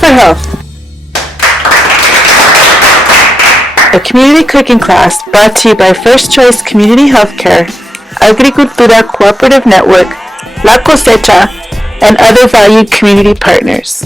for Health, a community cooking class brought to you by First Choice Community Healthcare, Agricultura Cooperative Network, La Cosecha, and other valued community partners.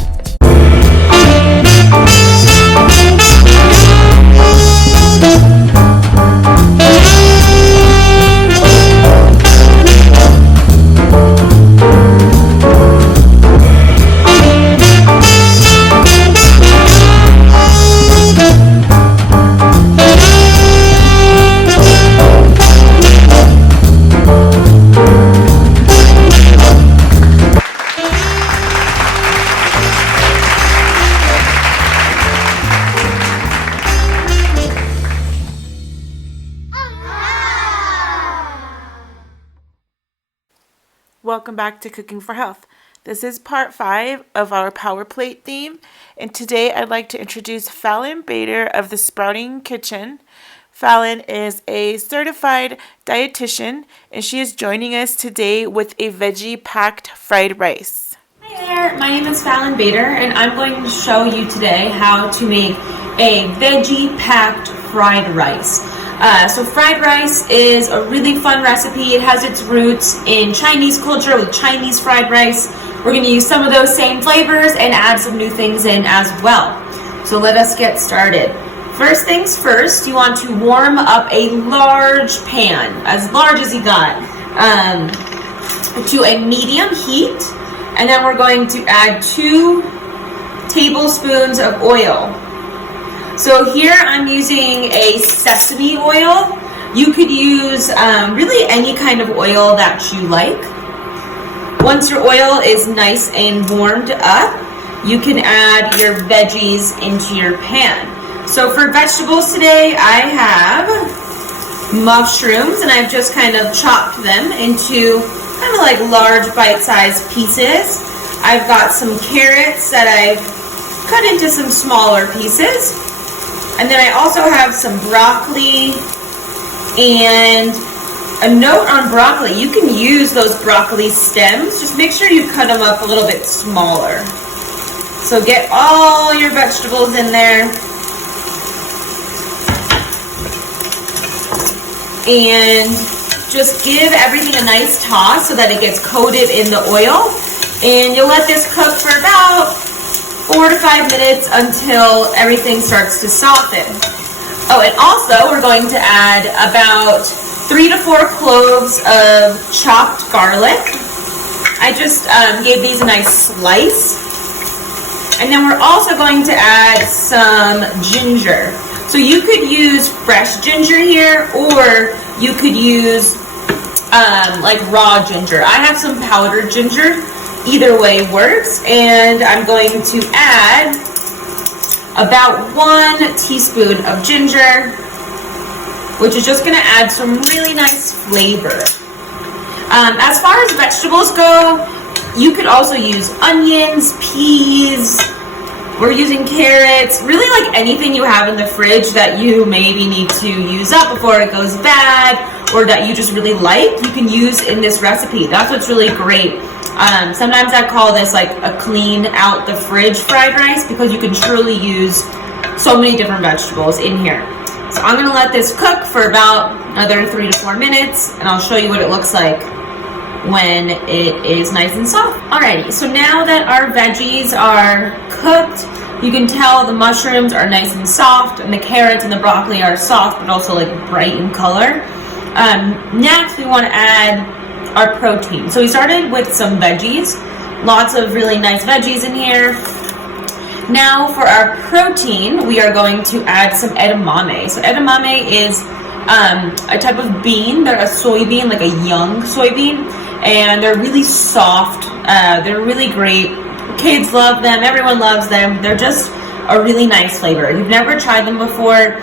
Welcome back to Cooking for Health. This is part 5 of our Power Plate theme, and today I'd like to introduce Fallon Bader of the Sprouting Kitchen. Fallon is a certified dietitian, and she is joining us today with a veggie-packed fried rice. Hi there, my name is Fallon Bader, and I'm going to show you today how to make a veggie-packed fried rice. So fried rice is a really fun recipe. It has its roots in Chinese culture with Chinese fried rice. We're going to use some of those same flavors and add some new things in as well. So let us get started. First things first, you want to warm up a large pan, as large as you got, to a medium heat. And then we're going to add 2 tablespoons of oil. So here I'm using a sesame oil. You could use really any kind of oil that you like. Once your oil is nice and warmed up, you can add your veggies into your pan. So for vegetables today, I have mushrooms, and I've just kind of chopped them into kind of like large bite-sized pieces. I've got some carrots that I've cut into some smaller pieces. And then I also have some broccoli, and a note on broccoli, you can use those broccoli stems, just make sure you cut them up a little bit smaller. So get all your vegetables in there. And just give everything a nice toss so that it gets coated in the oil. And you'll let this cook for about 4 to 5 minutes until everything starts to soften. Oh, and also we're going to add about 3 to 4 cloves of chopped garlic. I just gave these a nice slice. And then we're also going to add some ginger. So you could use fresh ginger here, or you could use like raw ginger. I have some powdered ginger. Either way works, and I'm going to add about 1 teaspoon of ginger, which is just going to add some really nice flavor. As far as vegetables go, you could also use onions, peas. We're using carrots, really like anything you have in the fridge that you maybe need to use up before it goes bad, or that you just really like, you can use in this recipe. That's what's really great. Sometimes I call this like a clean out the fridge fried rice, because you can truly use so many different vegetables in here. So I'm going to let this cook for about another 3 to 4 minutes, and I'll show you what it looks like when it is nice and soft. Alrighty, so now that our veggies are cooked, you can tell the mushrooms are nice and soft, and the carrots and the broccoli are soft but also like bright in color. Next we want to add our protein. So we started with some veggies, lots of really nice veggies in here. Now for our protein, we are going to add some edamame. So edamame is a type of bean. They're a soybean, like a young soybean, and they're really soft. They're really great. Kids love them. Everyone loves them. They're just a really nice flavor. If you've never tried them before,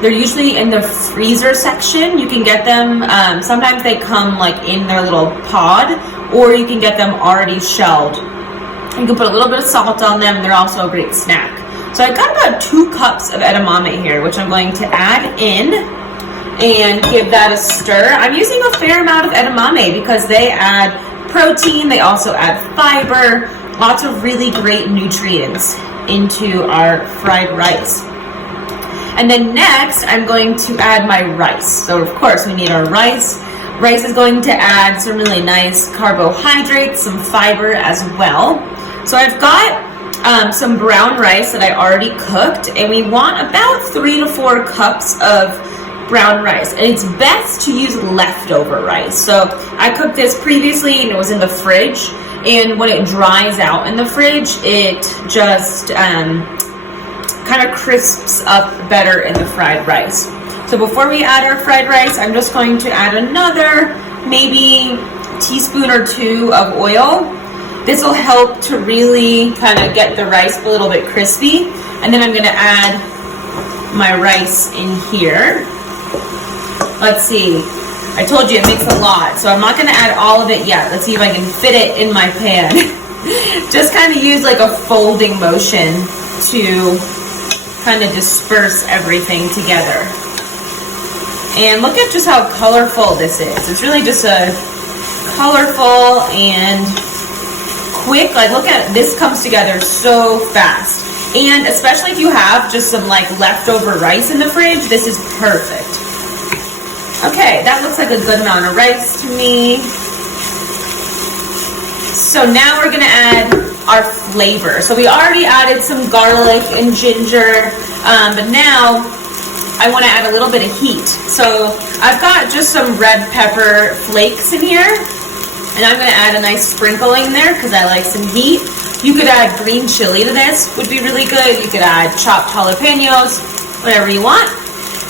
they're usually in the freezer section. You can get them, sometimes they come like in their little pod, or you can get them already shelled. You can put a little bit of salt on them, and they're also a great snack. So I've got about 2 cups of edamame here, which I'm going to add in and give that a stir. I'm using a fair amount of edamame because they add protein, they also add fiber, lots of really great nutrients into our fried rice. And then next, I'm going to add my rice. So of course we need our rice. Rice is going to add some really nice carbohydrates, some fiber as well. So I've got some brown rice that I already cooked, and we want about 3 to 4 cups of brown rice. And it's best to use leftover rice. So I cooked this previously and it was in the fridge, and when it dries out in the fridge, it just kind of crisps up better in the fried rice. So before we add our fried rice, I'm just going to add another maybe teaspoon or 2 of oil. This will help to really kind of get the rice a little bit crispy. And then I'm going to add my rice in here. Let's see. I told you it makes a lot, so I'm not going to add all of it yet. Let's see if I can fit it in my pan. Just kind of use like a folding motion to kind of disperse everything together. And look at just how colorful this is. It's really just a colorful and quick, like look at this, comes together so fast. And especially if you have just some like leftover rice in the fridge, this is perfect. Okay, that looks like a good amount of rice to me. So now we're gonna add our flavor. So we already added some garlic and ginger, but now I want to add a little bit of heat. So I've got just some red pepper flakes in here, and I'm going to add a nice sprinkling there because I like some heat. You could add green chili to this, would be really good. You could add chopped jalapenos, whatever you want.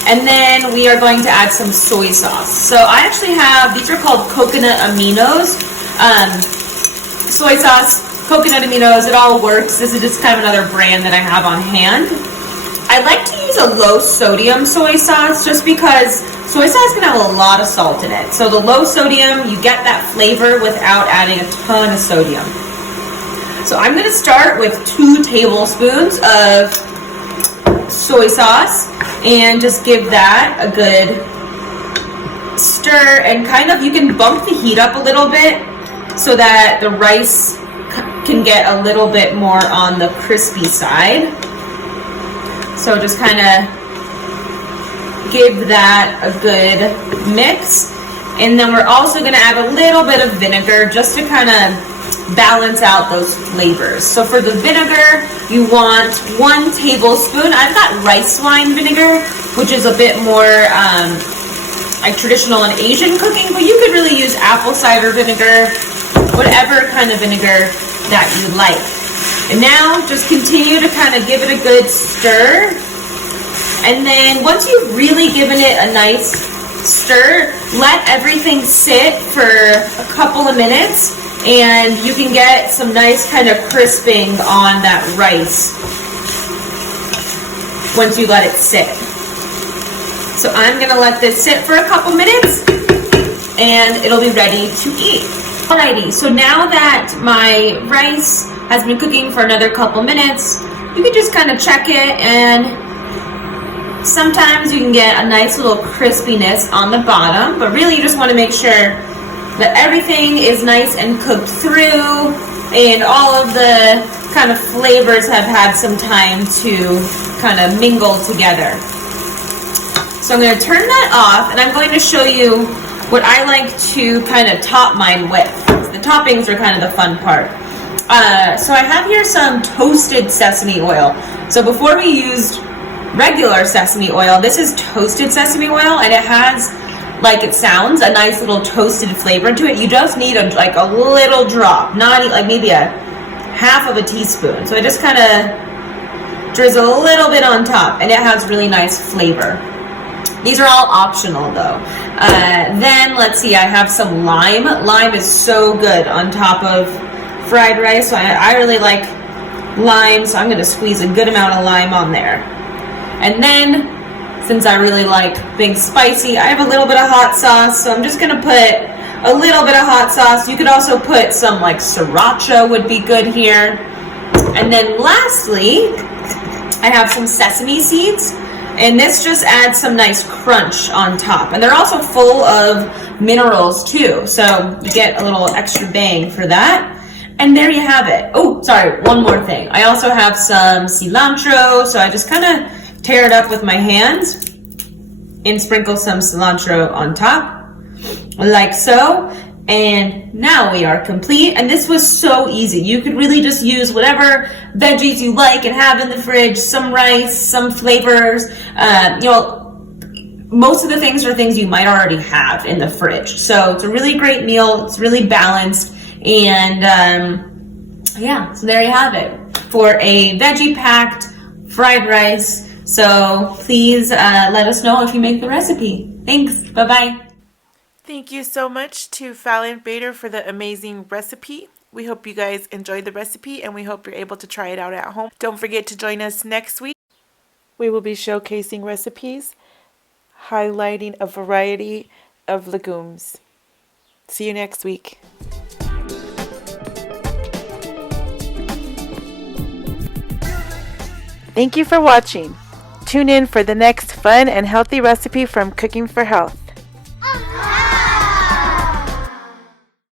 And then we are going to add some soy sauce. So I actually have, these are called coconut aminos. Soy sauce, coconut aminos, it all works. This is just kind of another brand that I have on hand. I like to use a low sodium soy sauce just because soy sauce can have a lot of salt in it. So the low sodium, you get that flavor without adding a ton of sodium. So I'm going to start with 2 tablespoons of soy sauce and just give that a good stir, and kind of, you can bump the heat up a little bit so that the rice can get a little bit more on the crispy side. So just kind of give that a good mix. And then we're also going to add a little bit of vinegar just to kind of balance out those flavors. So for the vinegar, you want 1 tablespoon. I've got rice wine vinegar, which is a bit more like traditional in Asian cooking, but you could really use apple cider vinegar, whatever kind of vinegar that you like. And now just continue to kind of give it a good stir. And then once you've really given it a nice stir, let everything sit for a couple of minutes, and you can get some nice kind of crisping on that rice once you let it sit. So I'm going to let this sit for a couple minutes and it'll be ready to eat. Alrighty, so now that my rice has been cooking for another couple minutes, you can just kind of check it, and sometimes you can get a nice little crispiness on the bottom, but really you just want to make sure that everything is nice and cooked through and all of the kind of flavors have had some time to kind of mingle together. So I'm going to turn that off, and I'm going to show you what I like to kind of top mine with. The toppings are kind of the fun part. So I have here some toasted sesame oil. So before we used regular sesame oil, this is toasted sesame oil, and it has, like it sounds, a nice little toasted flavor to it. You just need like a little drop, not like maybe a half of a teaspoon. So I just kind of drizzle a little bit on top, and it has really nice flavor. These are all optional though. Then let's see, I have some lime. Lime is so good on top of fried rice, so I really like lime, so I'm going to squeeze a good amount of lime on there. And then, since I really like things spicy, I have a little bit of hot sauce, so I'm just going to put a little bit of hot sauce. You could also put some like sriracha would be good here. And then lastly, I have some sesame seeds. And this just adds some nice crunch on top. And they're also full of minerals too, so you get a little extra bang for that. And there you have it. Oh, sorry, one more thing. I also have some cilantro, so I just kind of tear it up with my hands and sprinkle some cilantro on top, like so. And now we are complete. And this was so easy. You could really just use whatever veggies you like and have in the fridge, some rice, some flavors. Most of the things are things you might already have in the fridge. So it's a really great meal. It's really balanced. And yeah, so there you have it for a veggie packed fried rice. So please let us know if you make the recipe. Thanks. Bye-bye. Thank you so much to Fallon Bader for the amazing recipe. We hope you guys enjoyed the recipe and we hope you're able to try it out at home. Don't forget to join us next week. We will be showcasing recipes, highlighting a variety of legumes. See you next week. Thank you for watching. Tune in for the next fun and healthy recipe from Cooking for Health.